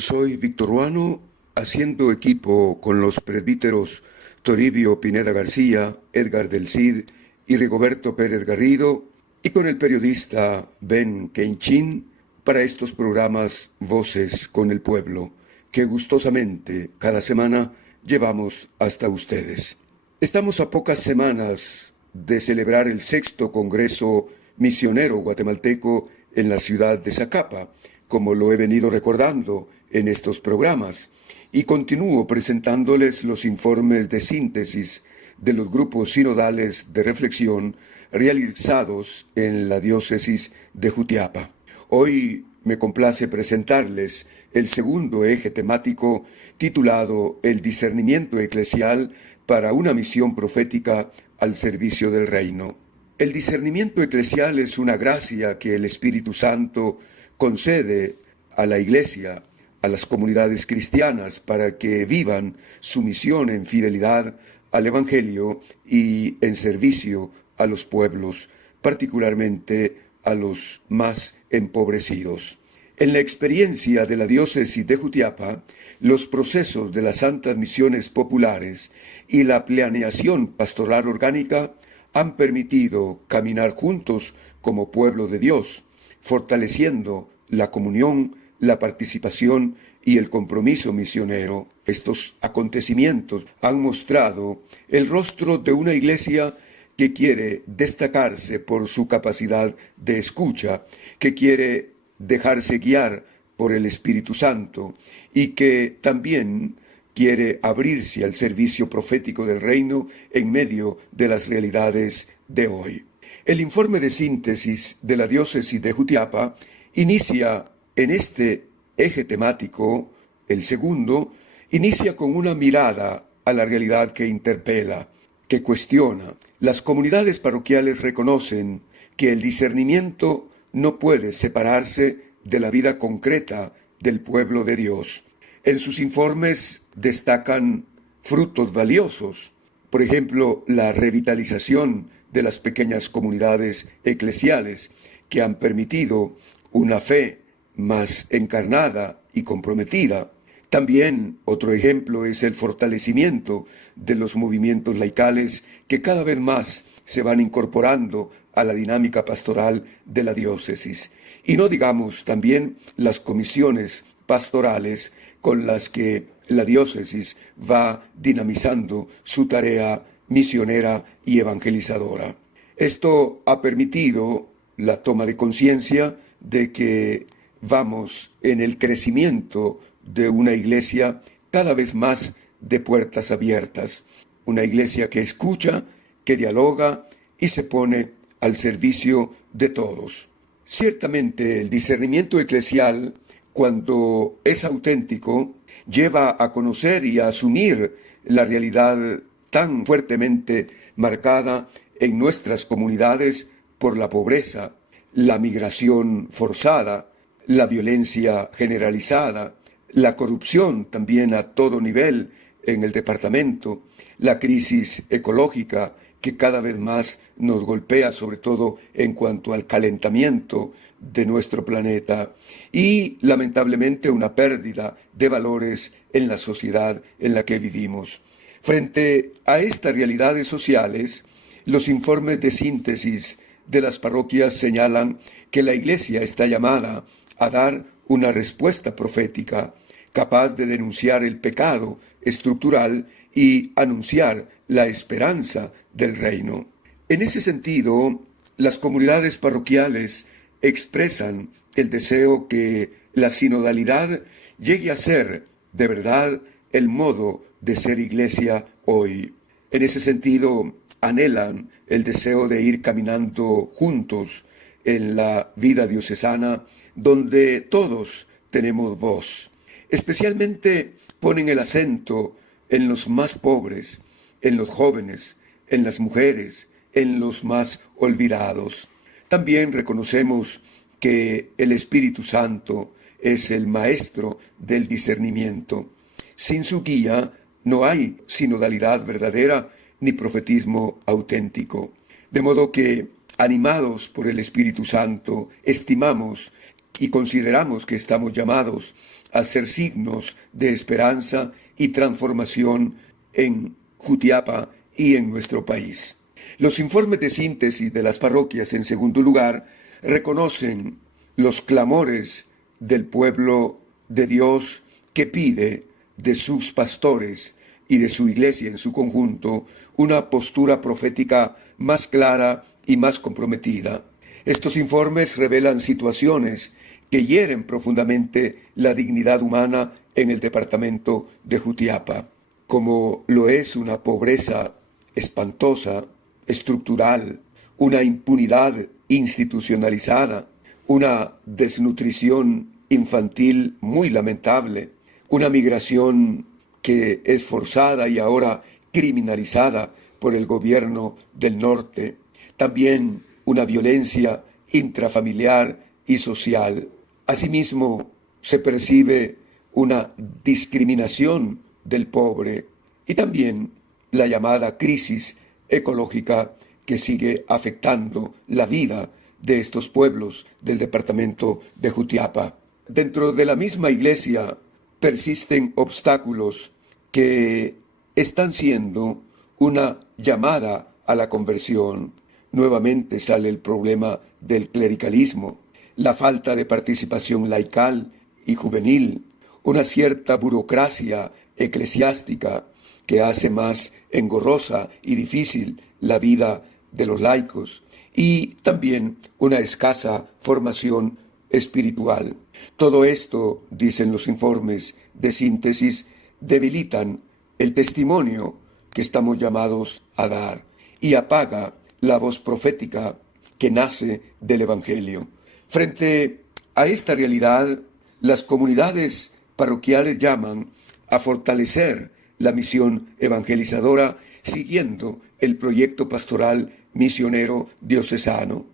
Soy Víctor Ruano, haciendo equipo con los presbíteros Toribio Pineda García, Edgar del Cid y Rigoberto Pérez Garrido, y con el periodista Ben Kenchin para estos programas Voces con el Pueblo, que gustosamente cada semana llevamos hasta ustedes. Estamos a pocas semanas de celebrar el 6º Congreso Misionero Guatemalteco en la ciudad de Zacapa, como lo he venido recordando en estos programas, y continúo presentándoles los informes de síntesis de los grupos sinodales de reflexión realizados en la diócesis de Jutiapa. Hoy me complace presentarles el segundo eje temático titulado El discernimiento eclesial para una misión profética al servicio del reino. El discernimiento eclesial es una gracia que el Espíritu Santo concede a la Iglesia, a las comunidades cristianas, para que vivan su misión en fidelidad al Evangelio y en servicio a los pueblos, particularmente a los más empobrecidos. En la experiencia de la diócesis de Jutiapa, los procesos de las santas misiones populares y la planeación pastoral orgánica han permitido caminar juntos como pueblo de Dios, fortaleciendo la comunión, la participación y el compromiso misionero. Estos acontecimientos han mostrado el rostro de una iglesia que quiere destacarse por su capacidad de escucha, que quiere dejarse guiar por el Espíritu Santo y que también quiere abrirse al servicio profético del reino en medio de las realidades de hoy. El informe de síntesis de la diócesis de Jutiapa inicia en este eje temático, el segundo, inicia con una mirada a la realidad que interpela, que cuestiona. Las comunidades parroquiales reconocen que el discernimiento no puede separarse de la vida concreta del pueblo de Dios. En sus informes destacan frutos valiosos, por ejemplo, la revitalización de las pequeñas comunidades eclesiales que han permitido una fe más encarnada y comprometida. También otro ejemplo es el fortalecimiento de los movimientos laicales que cada vez más se van incorporando a la dinámica pastoral de la diócesis. Y no digamos también las comisiones pastorales con las que la diócesis va dinamizando su tarea misionera y evangelizadora. Esto ha permitido la toma de conciencia de que vamos en el crecimiento de una iglesia cada vez más de puertas abiertas, una iglesia que escucha, que dialoga y se pone al servicio de todos. Ciertamente el discernimiento eclesial, cuando es auténtico, lleva a conocer y a asumir la realidad tan fuertemente marcada en nuestras comunidades por la pobreza, la migración forzada, la violencia generalizada, la corrupción también a todo nivel en el departamento, la crisis ecológica que cada vez más nos golpea, sobre todo en cuanto al calentamiento de nuestro planeta, y lamentablemente una pérdida de valores en la sociedad en la que vivimos. Frente a estas realidades sociales, los informes de síntesis de las parroquias señalan que la Iglesia está llamada a dar una respuesta profética capaz de denunciar el pecado estructural y anunciar la esperanza del reino. En ese sentido, las comunidades parroquiales expresan el deseo que la sinodalidad llegue a ser de verdad el modo de ser iglesia hoy. En ese sentido, anhelan el deseo de ir caminando juntos en la vida diocesana, donde todos tenemos voz. Especialmente ponen el acento en los más pobres, en los jóvenes, en las mujeres, en los más olvidados. También reconocemos que el Espíritu Santo es el maestro del discernimiento. Sin su guía no hay sinodalidad verdadera ni profetismo auténtico. De modo que, animados por el Espíritu Santo, estimamos y consideramos que estamos llamados hacer signos de esperanza y transformación en Jutiapa y en nuestro país. Los informes de síntesis de las parroquias, en segundo lugar, reconocen los clamores del pueblo de Dios que pide de sus pastores y de su iglesia en su conjunto una postura profética más clara y más comprometida. Estos informes revelan situaciones que hieren profundamente la dignidad humana en el departamento de Jutiapa, como lo es una pobreza espantosa, estructural, una impunidad institucionalizada, una desnutrición infantil muy lamentable, una migración que es forzada y ahora criminalizada por el gobierno del norte, también una violencia intrafamiliar y social. Asimismo, se percibe una discriminación del pobre y también la llamada crisis ecológica que sigue afectando la vida de estos pueblos del departamento de Jutiapa. Dentro de la misma iglesia persisten obstáculos que están siendo una llamada a la conversión. Nuevamente sale el problema del clericalismo, la falta de participación laical y juvenil, una cierta burocracia eclesiástica que hace más engorrosa y difícil la vida de los laicos, y también una escasa formación espiritual. Todo esto, dicen los informes de síntesis, debilitan el testimonio que estamos llamados a dar y apaga la voz profética que nace del Evangelio. Frente a esta realidad, las comunidades parroquiales llaman a fortalecer la misión evangelizadora siguiendo el proyecto pastoral misionero diocesano.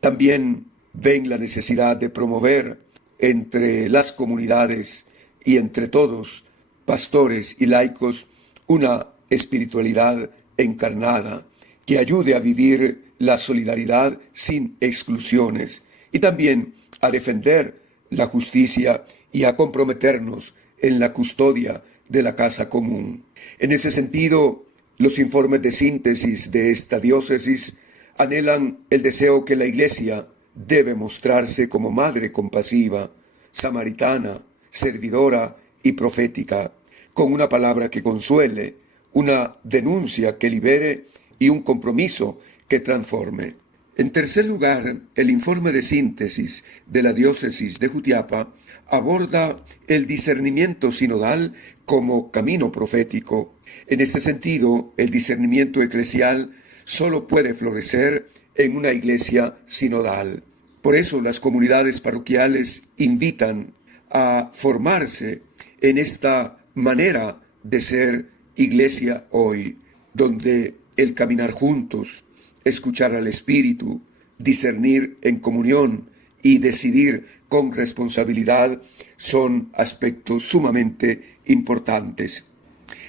También ven la necesidad de promover entre las comunidades y entre todos, pastores y laicos, una espiritualidad encarnada que ayude a vivir la solidaridad sin exclusiones y también a defender la justicia y a comprometernos en la custodia de la casa común. En ese sentido, los informes de síntesis de esta diócesis anhelan el deseo que la Iglesia debe mostrarse como madre compasiva, samaritana, servidora y profética, con una palabra que consuele, una denuncia que libere y un compromiso que transforme. En tercer lugar, el informe de síntesis de la diócesis de Jutiapa aborda el discernimiento sinodal como camino profético. En este sentido, el discernimiento eclesial solo puede florecer en una iglesia sinodal. Por eso las comunidades parroquiales invitan a formarse en esta manera de ser iglesia hoy, donde el caminar juntos, escuchar al Espíritu, discernir en comunión y decidir con responsabilidad son aspectos sumamente importantes.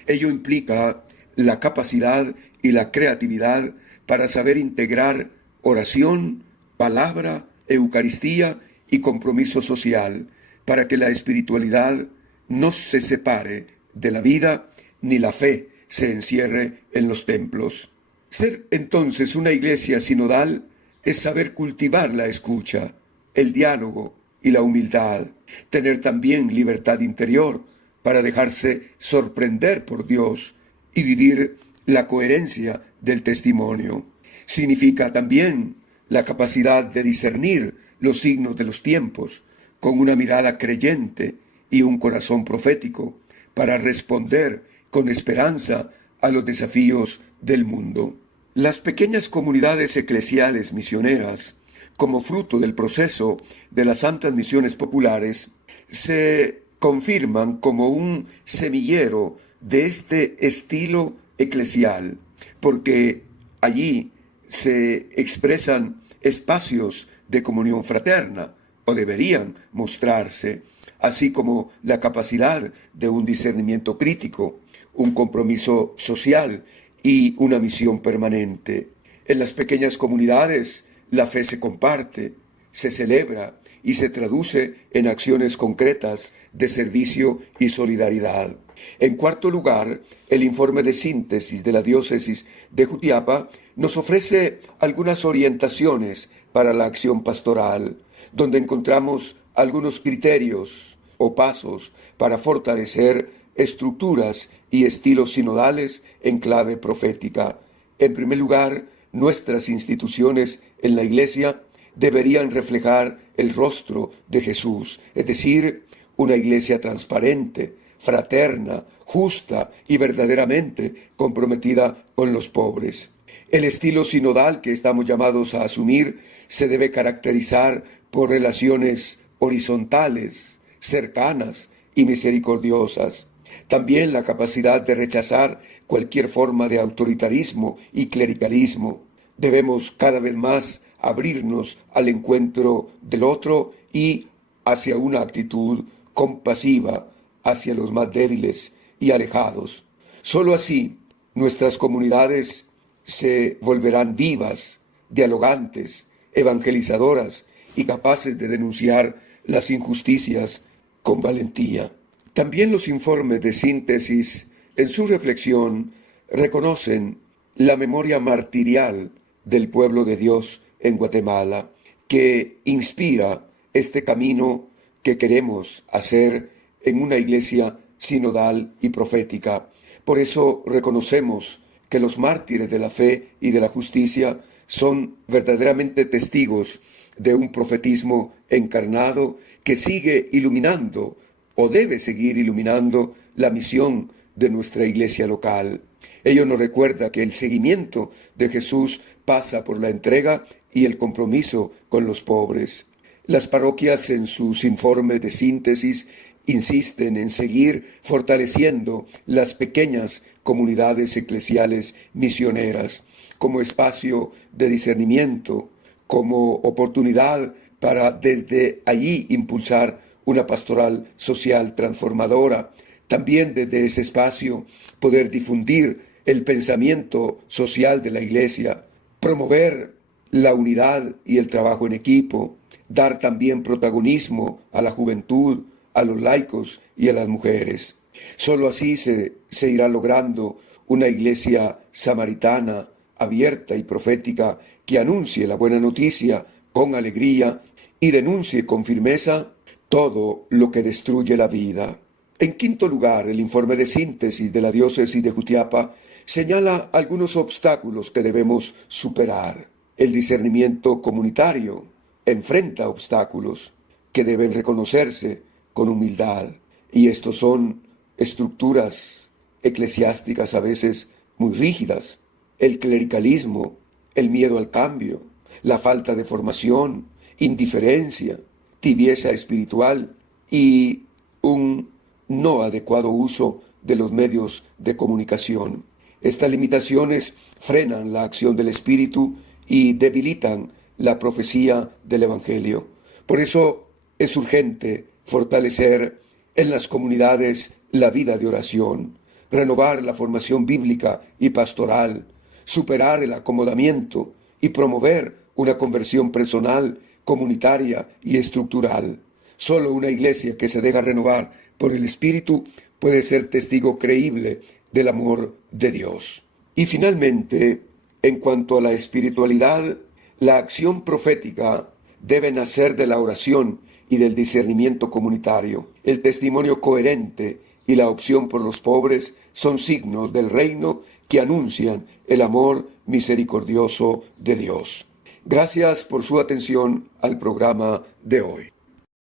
Ello implica la capacidad y la creatividad para saber integrar oración, palabra, Eucaristía y compromiso social, para que la espiritualidad no se separe de la vida ni la fe se encierre en los templos. Ser entonces una iglesia sinodal es saber cultivar la escucha, el diálogo y la humildad, tener también libertad interior para dejarse sorprender por Dios y vivir la coherencia del testimonio. Significa también la capacidad de discernir los signos de los tiempos con una mirada creyente y un corazón profético para responder con esperanza a los desafíos del mundo. Las pequeñas comunidades eclesiales misioneras, como fruto del proceso de las santas misiones populares, se confirman como un semillero de este estilo eclesial, porque allí se expresan espacios de comunión fraterna, o deberían mostrarse, así como la capacidad de un discernimiento crítico, un compromiso social y una misión permanente. En las pequeñas comunidades la fe se comparte, se celebra y se traduce en acciones concretas de servicio y solidaridad. En cuarto lugar, el informe de síntesis de la diócesis de Jutiapa nos ofrece algunas orientaciones para la acción pastoral, donde encontramos algunos criterios o pasos para fortalecer estructuras y estilos sinodales en clave profética. En primer lugar, nuestras instituciones en la Iglesia deberían reflejar el rostro de Jesús, es decir, una Iglesia transparente, fraterna, justa y verdaderamente comprometida con los pobres. El estilo sinodal que estamos llamados a asumir se debe caracterizar por relaciones horizontales, cercanas y misericordiosas. También la capacidad de rechazar cualquier forma de autoritarismo y clericalismo. Debemos cada vez más abrirnos al encuentro del otro y hacia una actitud compasiva hacia los más débiles y alejados. Solo así nuestras comunidades se volverán vivas, dialogantes, evangelizadoras y capaces de denunciar las injusticias con valentía. También los informes de síntesis, en su reflexión, reconocen la memoria martirial del pueblo de Dios en Guatemala, que inspira este camino que queremos hacer en una iglesia sinodal y profética. Por eso reconocemos que los mártires de la fe y de la justicia son verdaderamente testigos de un profetismo encarnado que sigue iluminando o debe seguir iluminando la misión de nuestra iglesia local. Ello nos recuerda que el seguimiento de Jesús pasa por la entrega y el compromiso con los pobres. Las parroquias en sus informes de síntesis insisten en seguir fortaleciendo las pequeñas comunidades eclesiales misioneras como espacio de discernimiento, como oportunidad para desde allí impulsar una pastoral social transformadora. También desde ese espacio poder difundir el pensamiento social de la Iglesia, promover la unidad y el trabajo en equipo, dar también protagonismo a la juventud, a los laicos y a las mujeres. Solo así se irá logrando una iglesia samaritana, abierta y profética, que anuncie la buena noticia con alegría y denuncie con firmeza todo lo que destruye la vida. En quinto lugar, el informe de síntesis de la diócesis de Jutiapa señala algunos obstáculos que debemos superar. El discernimiento comunitario enfrenta obstáculos que deben reconocerse con humildad, y estos son estructuras eclesiásticas a veces muy rígidas, el clericalismo, el miedo al cambio, la falta de formación, indiferencia, tibieza espiritual y un no adecuado uso de los medios de comunicación. Estas limitaciones frenan la acción del Espíritu y debilitan la profecía del Evangelio. Por eso es urgente fortalecer en las comunidades la vida de oración, renovar la formación bíblica y pastoral, superar el acomodamiento y promover una conversión personal, comunitaria y estructural. Solo una iglesia que se deja renovar por el Espíritu puede ser testigo creíble del amor de Dios. Y finalmente, en cuanto a la espiritualidad, la acción profética debe nacer de la oración y del discernimiento comunitario. El testimonio coherente y la opción por los pobres son signos del reino que anuncian el amor misericordioso de Dios. Gracias por su atención al programa de hoy.